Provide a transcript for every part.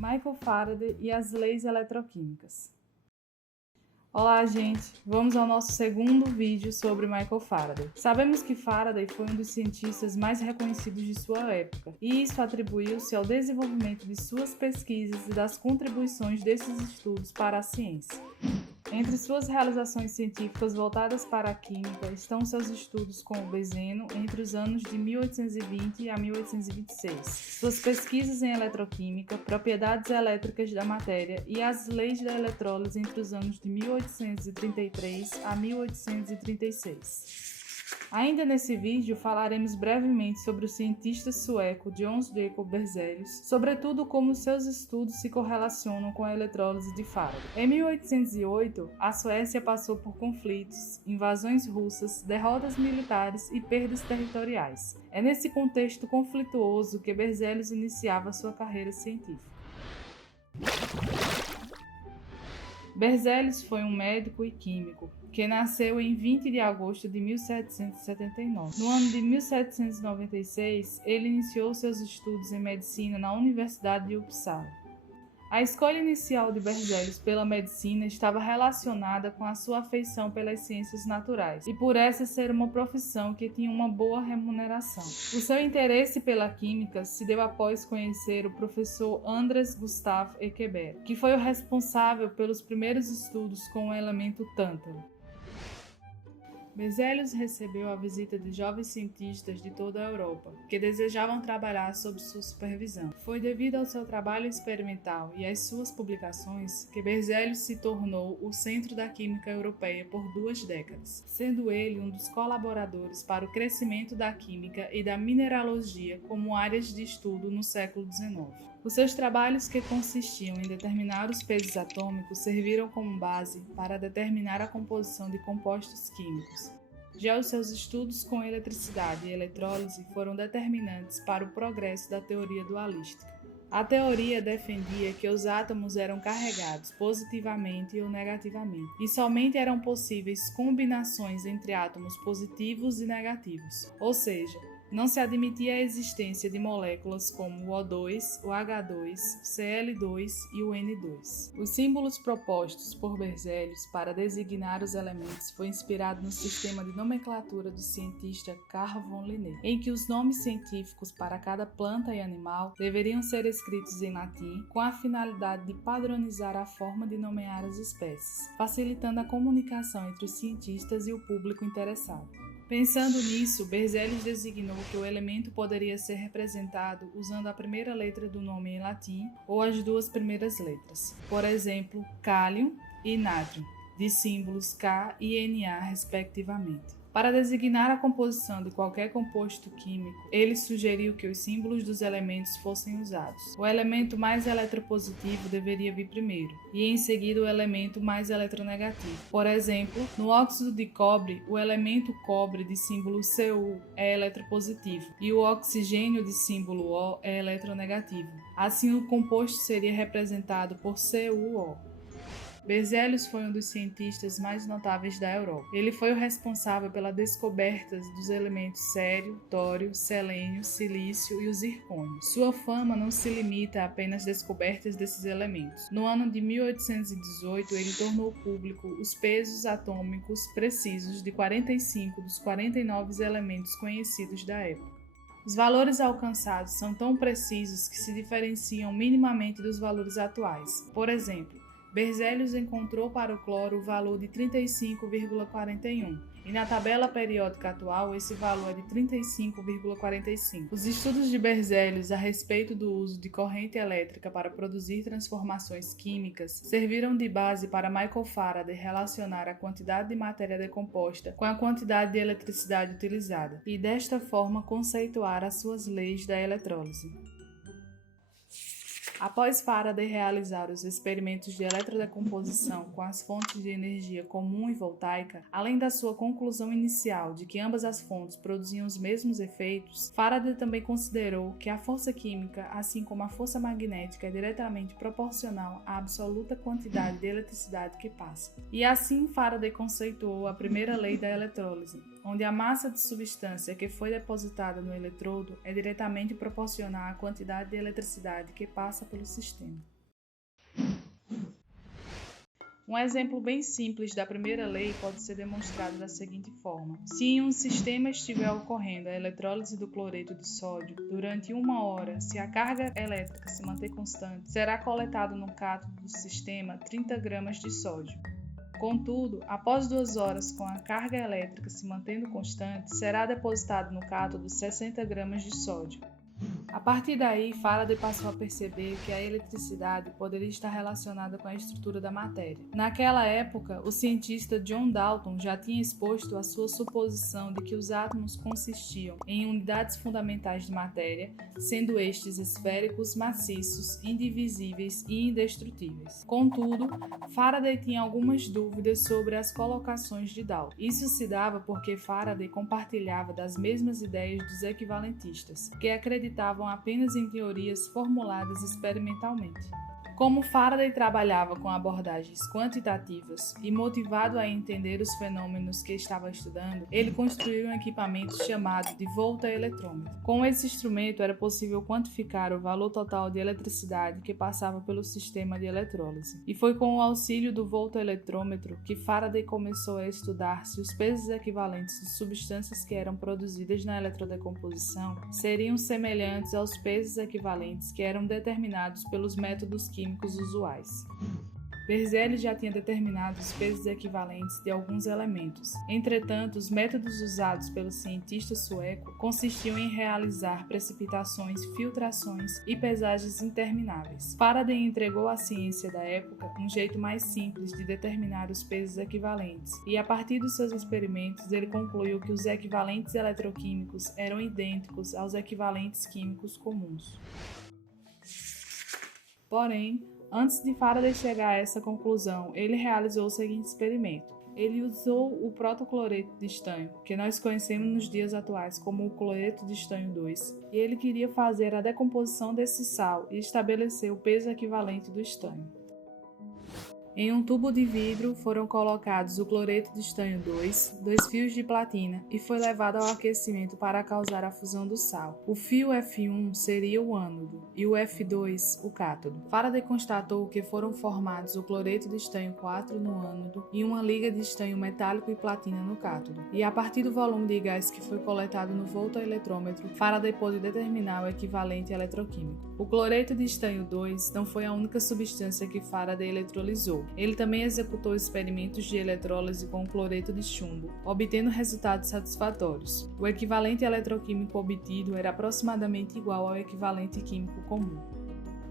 Michael Faraday e as leis eletroquímicas. Olá, gente! Vamos ao nosso segundo vídeo sobre Michael Faraday. Sabemos que Faraday foi um dos cientistas mais reconhecidos de sua época, e isso atribuiu-se ao desenvolvimento de suas pesquisas e das contribuições desses estudos para a ciência. Entre suas realizações científicas voltadas para a química estão seus estudos com o benzeno entre os anos de 1820 a 1826, suas pesquisas em eletroquímica, propriedades elétricas da matéria e as leis da eletrólise entre os anos de 1833 a 1836. Ainda nesse vídeo falaremos brevemente sobre o cientista sueco Jon Jacob Berzelius, sobretudo como seus estudos se correlacionam com a eletrólise de Faraday. Em 1808, a Suécia passou por conflitos, invasões russas, derrotas militares e perdas territoriais. É nesse contexto conflituoso que Berzelius iniciava sua carreira científica. Berzelius foi um médico e químico que nasceu em 20 de agosto de 1779. No ano de 1796, ele iniciou seus estudos em medicina na Universidade de Uppsala. A escolha inicial de Berzelius pela medicina estava relacionada com a sua afeição pelas ciências naturais e por essa ser uma profissão que tinha uma boa remuneração. O seu interesse pela química se deu após conhecer o professor Andreas Gustav Ekeberg, que foi o responsável pelos primeiros estudos com o elemento tântalo. Berzelius recebeu a visita de jovens cientistas de toda a Europa, que desejavam trabalhar sob sua supervisão. Foi devido ao seu trabalho experimental e às suas publicações que Berzelius se tornou o centro da química europeia por 2 décadas, sendo ele um dos colaboradores para o crescimento da química e da mineralogia como áreas de estudo no século XIX. Os seus trabalhos, que consistiam em determinar os pesos atômicos, serviram como base para determinar a composição de compostos químicos. Já os seus estudos com eletricidade e eletrólise foram determinantes para o progresso da teoria dualística. A teoria defendia que os átomos eram carregados positivamente ou negativamente, e somente eram possíveis combinações entre átomos positivos e negativos, ou seja, não se admitia a existência de moléculas como o O2, o H2, o Cl2 e o N2. Os símbolos propostos por Berzelius para designar os elementos foi inspirado no sistema de nomenclatura do cientista Carl von Linné, em que os nomes científicos para cada planta e animal deveriam ser escritos em latim, com a finalidade de padronizar a forma de nomear as espécies, facilitando a comunicação entre os cientistas e o público interessado. Pensando nisso, Berzelius designou que o elemento poderia ser representado usando a primeira letra do nome em latim ou as 2 primeiras letras, por exemplo, cálium e nátrium, de símbolos K e Na respectivamente. Para designar a composição de qualquer composto químico, ele sugeriu que os símbolos dos elementos fossem usados. O elemento mais eletropositivo deveria vir primeiro, e em seguida o elemento mais eletronegativo. Por exemplo, no óxido de cobre, o elemento cobre de símbolo Cu é eletropositivo, e o oxigênio de símbolo O é eletronegativo. Assim, o composto seria representado por CuO. Berzelius foi um dos cientistas mais notáveis da Europa. Ele foi o responsável pela descoberta dos elementos cério, tório, selênio, silício e o zircônio. Sua fama não se limita a apenas descobertas desses elementos. No ano de 1818, ele tornou público os pesos atômicos precisos de 45 dos 49 elementos conhecidos da época. Os valores alcançados são tão precisos que se diferenciam minimamente dos valores atuais. Por exemplo, Berzelius encontrou para o cloro o valor de 35,41 e na tabela periódica atual esse valor é de 35,45. Os estudos de Berzelius a respeito do uso de corrente elétrica para produzir transformações químicas serviram de base para Michael Faraday relacionar a quantidade de matéria decomposta com a quantidade de eletricidade utilizada e desta forma conceituar as suas leis da eletrólise. Após Faraday realizar os experimentos de eletrodecomposição com as fontes de energia comum e voltaica, além da sua conclusão inicial de que ambas as fontes produziam os mesmos efeitos, Faraday também considerou que a força química, assim como a força magnética, é diretamente proporcional à absoluta quantidade de eletricidade que passa. E assim Faraday conceituou a primeira lei da eletrólise, onde a massa de substância que foi depositada no eletrodo é diretamente proporcional à quantidade de eletricidade que passa pelo sistema. Um exemplo bem simples da primeira lei pode ser demonstrado da seguinte forma: se em um sistema estiver ocorrendo a eletrólise do cloreto de sódio durante 1 hora, se a carga elétrica se manter constante, será coletado no cátodo do sistema 30 gramas de sódio. Contudo, após 2 horas com a carga elétrica se mantendo constante, será depositado no cátodo 60 gramas de sódio. A partir daí, Faraday passou a perceber que a eletricidade poderia estar relacionada com a estrutura da matéria. Naquela época, o cientista John Dalton já tinha exposto a sua suposição de que os átomos consistiam em unidades fundamentais de matéria, sendo estes esféricos, maciços, indivisíveis e indestrutíveis. Contudo, Faraday tinha algumas dúvidas sobre as colocações de Dalton. Isso se dava porque Faraday compartilhava das mesmas ideias dos equivalentistas, que acreditavam apenas em teorias formuladas experimentalmente. Como Faraday trabalhava com abordagens quantitativas e motivado a entender os fenômenos que estava estudando, ele construiu um equipamento chamado de voltaeletrômetro. Com esse instrumento era possível quantificar o valor total de eletricidade que passava pelo sistema de eletrólise. E foi com o auxílio do voltaeletrômetro que Faraday começou a estudar se os pesos equivalentes de substâncias que eram produzidas na eletrodecomposição seriam semelhantes aos pesos equivalentes que eram determinados pelos métodos químicos usuais. Berzelius já tinha determinado os pesos equivalentes de alguns elementos. Entretanto, os métodos usados pelo cientista sueco consistiam em realizar precipitações, filtrações e pesagens intermináveis. Faraday entregou à ciência da época um jeito mais simples de determinar os pesos equivalentes, e a partir dos seus experimentos ele concluiu que os equivalentes eletroquímicos eram idênticos aos equivalentes químicos comuns. Porém, antes de Faraday chegar a essa conclusão, ele realizou o seguinte experimento. Ele usou o protocloreto de estanho, que nós conhecemos nos dias atuais como o cloreto de estanho 2, e ele queria fazer a decomposição desse sal e estabelecer o peso equivalente do estanho. Em um tubo de vidro foram colocados o cloreto de estanho 2, 2 fios de platina e foi levado ao aquecimento para causar a fusão do sal. O fio F1 seria o ânodo e o F2 o cátodo. Faraday constatou que foram formados o cloreto de estanho 4 no ânodo e uma liga de estanho metálico e platina no cátodo. E a partir do volume de gás que foi coletado no voltaeletrômetro, Faraday pôde determinar o equivalente eletroquímico. O cloreto de estanho 2 não foi a única substância que Faraday eletrolizou. Ele também executou experimentos de eletrólise com cloreto de chumbo, obtendo resultados satisfatórios. O equivalente eletroquímico obtido era aproximadamente igual ao equivalente químico comum.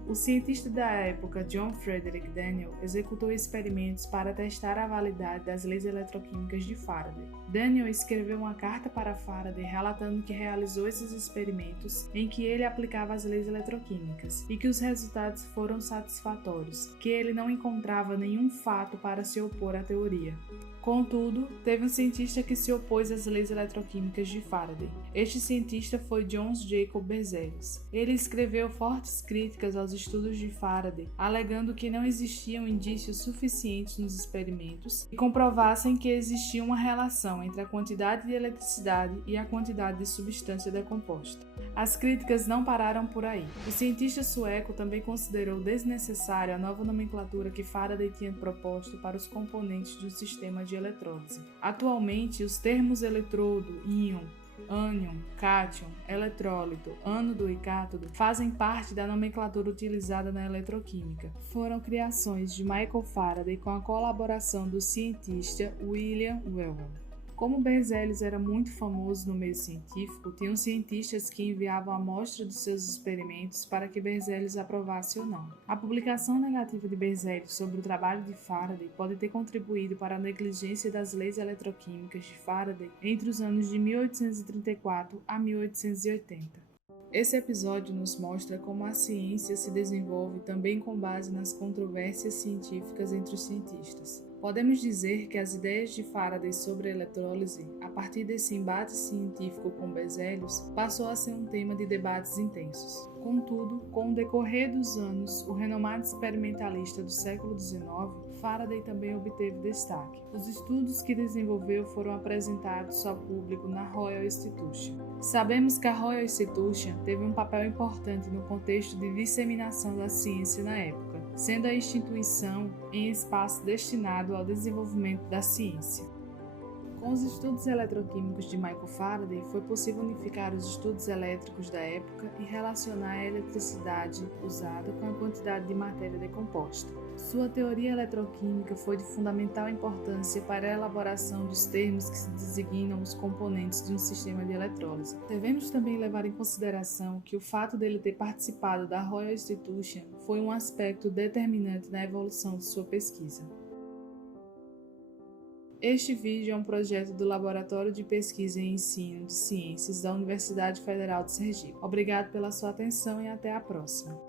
O cientista da época, John Frederick Daniell, executou experimentos para testar a validade das leis eletroquímicas de Faraday. Daniell escreveu uma carta para Faraday relatando que realizou esses experimentos em que ele aplicava as leis eletroquímicas e que os resultados foram satisfatórios, que ele não encontrava nenhum fato para se opor à teoria. Contudo, teve um cientista que se opôs às leis eletroquímicas de Faraday. Este cientista foi John Jacob Berzelius. Ele escreveu fortes críticas aos estudos de Faraday, alegando que não existiam indícios suficientes nos experimentos que comprovassem que existia uma relação entre a quantidade de eletricidade e a quantidade de substância decomposta. As críticas não pararam por aí. O cientista sueco também considerou desnecessária a nova nomenclatura que Faraday tinha proposto para os componentes do sistema de eletrólise. Atualmente, os termos eletrodo, íon, ânion, cátion, eletrólito, ânodo e cátodo fazem parte da nomenclatura utilizada na eletroquímica. Foram criações de Michael Faraday com a colaboração do cientista William Whewell. Como Berzelius era muito famoso no meio científico, tinham cientistas que enviavam amostras dos seus experimentos para que Berzelius aprovasse ou não. A publicação negativa de Berzelius sobre o trabalho de Faraday pode ter contribuído para a negligência das leis eletroquímicas de Faraday entre os anos de 1834 a 1880. Esse episódio nos mostra como a ciência se desenvolve também com base nas controvérsias científicas entre os cientistas. Podemos dizer que as ideias de Faraday sobre a eletrólise, a partir desse embate científico com Berzelius, passou a ser um tema de debates intensos. Contudo, com o decorrer dos anos, o renomado experimentalista do século XIX, Faraday também obteve destaque. Os estudos que desenvolveu foram apresentados ao público na Royal Institution. Sabemos que a Royal Institution teve um papel importante no contexto de disseminação da ciência na época. sendo a instituição em espaço destinado ao desenvolvimento da ciência. Com os estudos eletroquímicos de Michael Faraday, foi possível unificar os estudos elétricos da época e relacionar a eletricidade usada com a quantidade de matéria decomposta. Sua teoria eletroquímica foi de fundamental importância para a elaboração dos termos que se designam os componentes de um sistema de eletrólise. Devemos também levar em consideração que o fato dele ter participado da Royal Institution foi um aspecto determinante na evolução de sua pesquisa. Este vídeo é um projeto do Laboratório de Pesquisa e Ensino de Ciências da Universidade Federal de Sergipe. Obrigado pela sua atenção e até a próxima.